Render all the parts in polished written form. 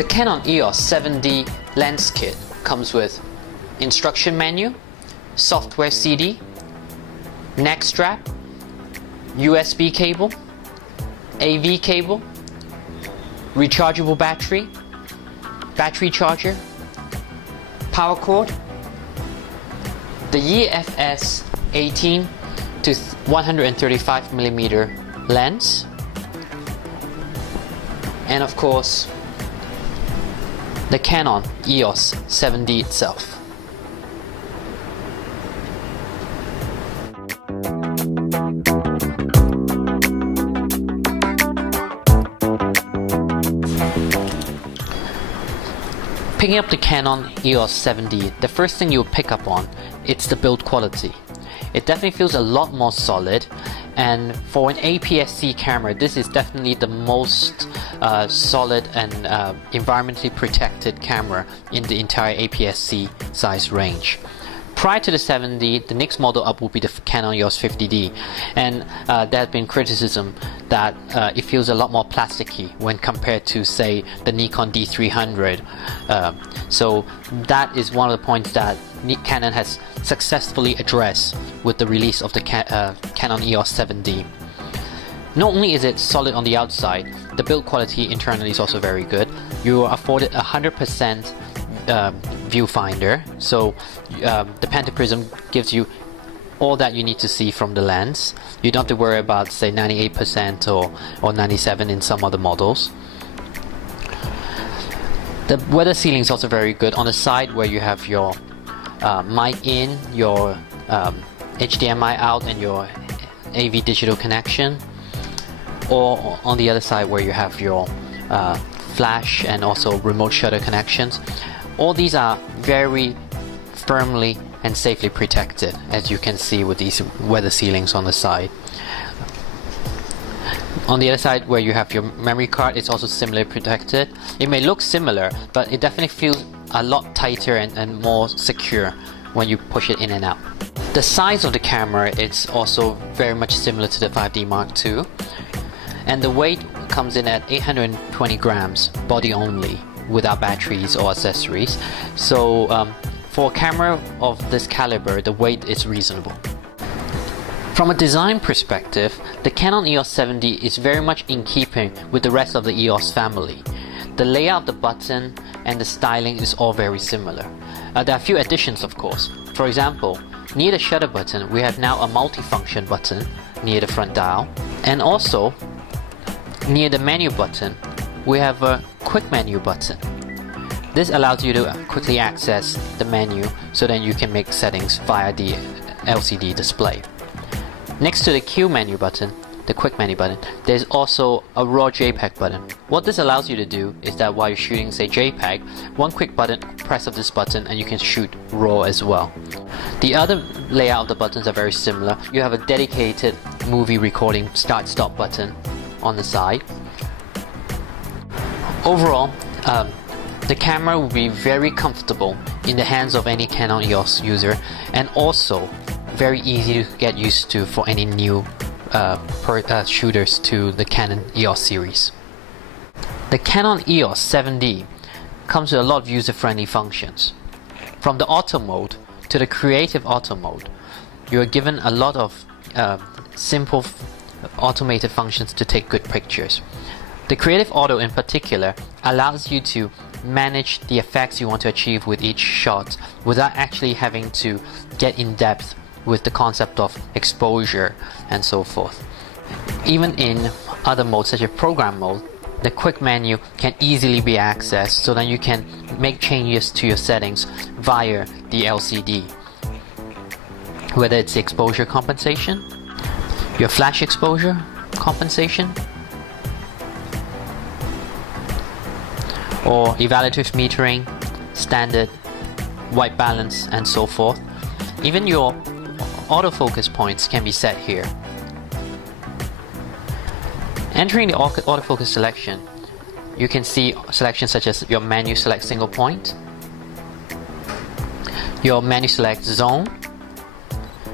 The Canon EOS 7D lens kit comes with instruction menu, software CD, neck strap, USB cable, AV cable, rechargeable battery, battery charger, power cord, the EFS 18 to 135mm lens, and of course the Canon EOS 7D itself. Picking up the Canon EOS 7D, the first thing you'll pick up on, it's the build quality. It definitely feels a lot more solid, and for an APS-C camera, this is definitely the most solid and environmentally protected camera in the entire APS-C size range. Prior to the 7D, the next model up will be the Canon EOS 50D, and there has been criticism that it feels a lot more plasticky when compared to, say, the Nikon D300. So that is one of the points that Canon has successfully addressed with the release of the Canon EOS 7D. Not only is it solid on the outside, the build quality internally is also very good. You are afforded 100% viewfinder, so the pentaprism gives you all that you need to see from the lens. You don't have to worry about, say, 98% or 97% in some other models. The weather sealing is also very good on the side where you have your mic in, your HDMI out, and your AV digital connection, or on the other side where you have your flash and also remote shutter connections. All these are very firmly and safely protected, as you can see with these weather sealings on the side. On the other side where you have your memory card, it's also similarly protected. It may look similar, but it definitely feels a lot tighter and more secure when you push it in and out. The size of the camera is also very much similar to the 5D Mark II, and the weight comes in at 820 grams, body only, without batteries or accessories. So for a camera of this caliber, the weight is reasonable. From a design perspective, the Canon EOS 7D is very much in keeping with the rest of the EOS family. The layout of the button and the styling is all very similar. There are a few additions, of course. For example, near the shutter button, we have now a multifunction button near the front dial, and also near the menu button, we have a quick menu button. This allows you to quickly access the menu so that you can make settings via the LCD display. Next to the Q menu button, the quick menu button, there's also a raw JPEG button. What this allows you to do is that while you're shooting, say, JPEG, one quick press of this button and you can shoot raw as well. The other layout of the buttons are very similar. You have a dedicated movie recording start-stop button on the side. Overall, the camera will be very comfortable in the hands of any Canon EOS user, and also very easy to get used to for any new shooters to the Canon EOS series. The Canon EOS 7D comes with a lot of user-friendly functions. From the auto mode to the creative auto mode, you are given a lot of simple automated functions to take good pictures. The creative auto in particular allows you to manage the effects you want to achieve with each shot without actually having to get in depth with the concept of exposure and so forth. Even in other modes such as program mode, the quick menu can easily be accessed so that you can make changes to your settings via the LCD. Whether it's exposure compensation, your flash exposure compensation, or evaluative metering, standard, white balance, and so forth. Even your autofocus points can be set here. Entering the autofocus selection, you can see selections such as your menu select single point, your menu select zone,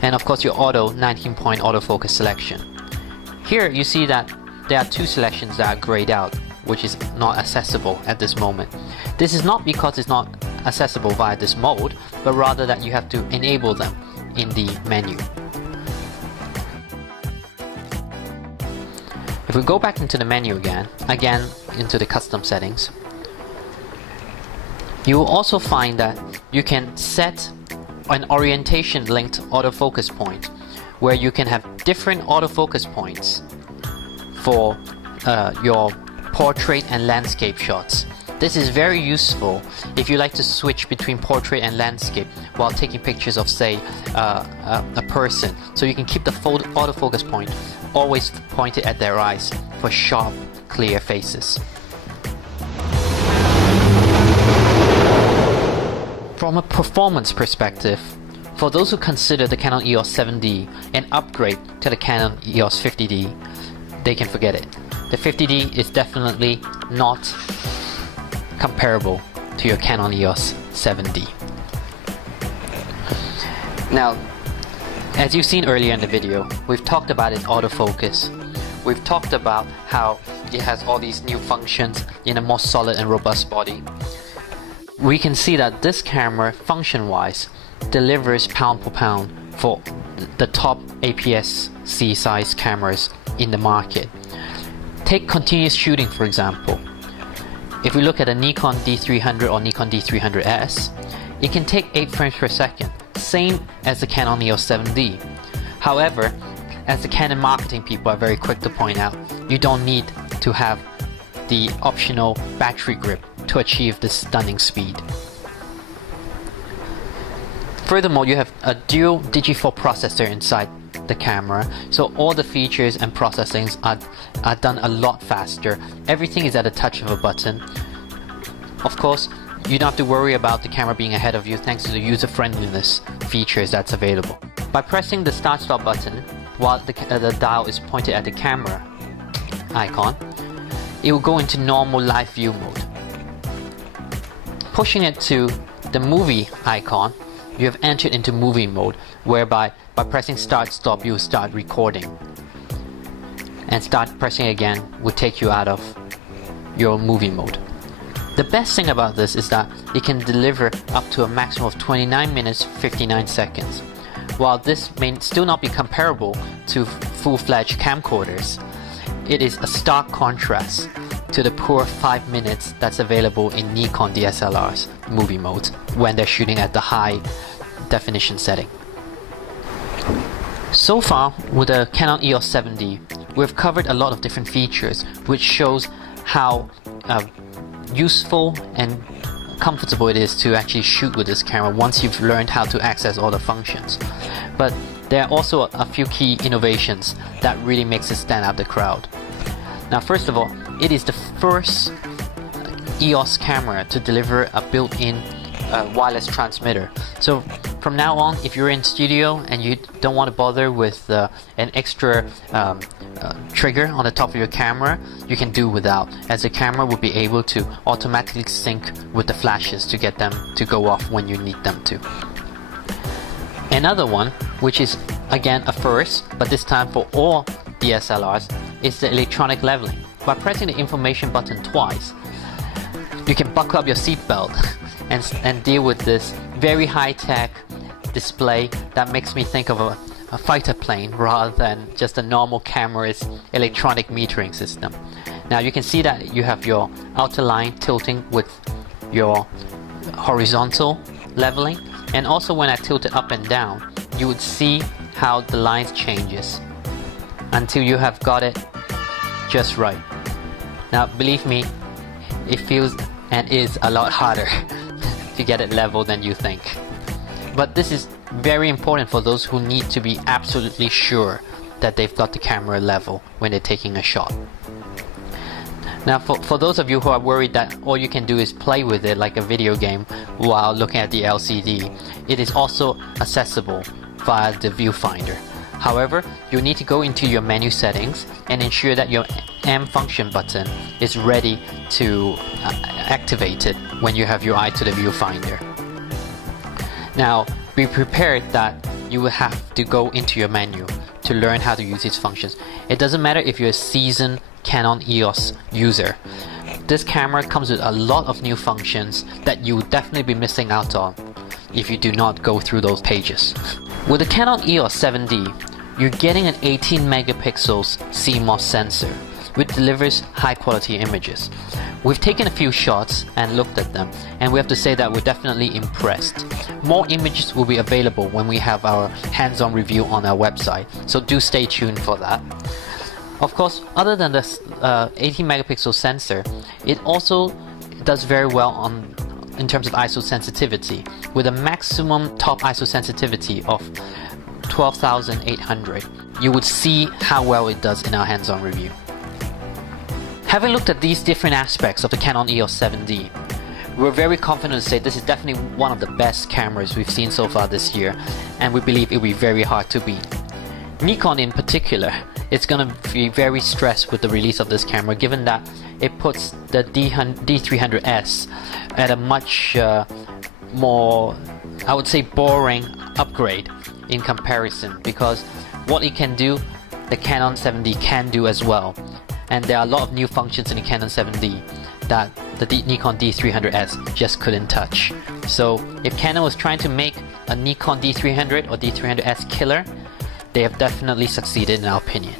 and of course your auto 19-point autofocus selection. Here you see that there are two selections that are grayed out, which is not accessible at this moment. This is not because it's not accessible via this mode, but rather that you have to enable them in the menu. If we go back into the menu again into the custom settings, you will also find that you can set an orientation linked autofocus point, where you can have different autofocus points for your portrait and landscape shots. This is very useful if you like to switch between portrait and landscape while taking pictures of, say, a person. So you can keep the autofocus point always pointed at their eyes for sharp, clear faces. From a performance perspective, for those who consider the Canon EOS 7D an upgrade to the Canon EOS 50D, they can forget it. The 50D is definitely not comparable to your Canon EOS 7D. Now, as you've seen earlier in the video, we've talked about its autofocus. We've talked about how it has all these new functions in a more solid and robust body. We can see that this camera, function-wise, delivers pound for pound for the top APS-C size cameras in the market. Take continuous shooting, for example. If we look at a Nikon D300 or Nikon D300S, it can take 8 frames per second, same as the Canon EOS 7D. However, as the Canon marketing people are very quick to point out, you don't need to have the optional battery grip to achieve this stunning speed. Furthermore, you have a dual Digi4 processor inside the camera, so all the features and processings are done a lot faster. Everything is at a touch of a button. Of course, you don't have to worry about the camera being ahead of you thanks to the user-friendliness features that's available. By pressing the start-stop button while the dial is pointed at the camera icon, it will go into normal live view mode. Pushing it to the movie icon, you have entered into movie mode, whereby by pressing start stop you will start recording, and start pressing again will take you out of your movie mode. The best thing about this is that it can deliver up to a maximum of 29 minutes 59 seconds. While this may still not be comparable to full-fledged camcorders, it is a stark contrast to the poor 5 minutes that's available in Nikon DSLR's movie mode when they're shooting at the high definition setting. So far with the Canon EOS 7D, we've covered a lot of different features, which shows how useful and comfortable it is to actually shoot with this camera once you've learned how to access all the functions. But there are also a few key innovations that really makes it stand out the crowd. Now, first of all, it is the first EOS camera to deliver a built-in wireless transmitter. So from now on, if you're in studio and you don't want to bother with an extra trigger on the top of your camera, you can do without, as the camera will be able to automatically sync with the flashes to get them to go off when you need them to. Another one, which is again a first, but this time for all DSLRs, is the electronic leveling. By pressing the information button twice, you can buckle up your seatbelt and deal with this very high-tech display that makes me think of a fighter plane rather than just a normal camera's electronic metering system. Now you can see that you have your outer line tilting with your horizontal leveling, and also when I tilt it up and down, you would see how the lines changes until you have got it just right. Now believe me, it feels and is a lot harder to get it level than you think. But this is very important for those who need to be absolutely sure that they've got the camera level when they're taking a shot. Now for those of you who are worried that all you can do is play with it like a video game while looking at the LCD, it is also accessible via the viewfinder. However, you need to go into your menu settings and ensure that your M function button is ready to activate it when you have your eye to the viewfinder. Now, be prepared that you will have to go into your menu to learn how to use these functions. It doesn't matter if you're a seasoned Canon EOS user. this camera comes with a lot of new functions that you would definitely be missing out on if you do not go through those pages. With the Canon EOS 7D, you're getting an 18 megapixels CMOS sensor, which delivers high quality images. We've taken a few shots and looked at them, and we have to say that we're definitely impressed. More images will be available when we have our hands-on review on our website, so do stay tuned for that. Of course, other than this 18 megapixel sensor, it also does very well in terms of ISO sensitivity, with a maximum top ISO sensitivity of 12,800. You would see how well it does in our hands-on review. Having looked at these different aspects of the Canon EOS 7D, we're very confident to say this is definitely one of the best cameras we've seen so far this year, and we believe it will be very hard to beat. Nikon in particular, it's going to be very stressed with the release of this camera, given that it puts the D300S at a much more, I would say, boring upgrade in comparison, because what it can do, the Canon 7D can do as well, and there are a lot of new functions in the Canon 7D that the Nikon D300S just couldn't touch. So if Canon was trying to make a Nikon D300 or D300S killer, they have definitely succeeded in our opinion.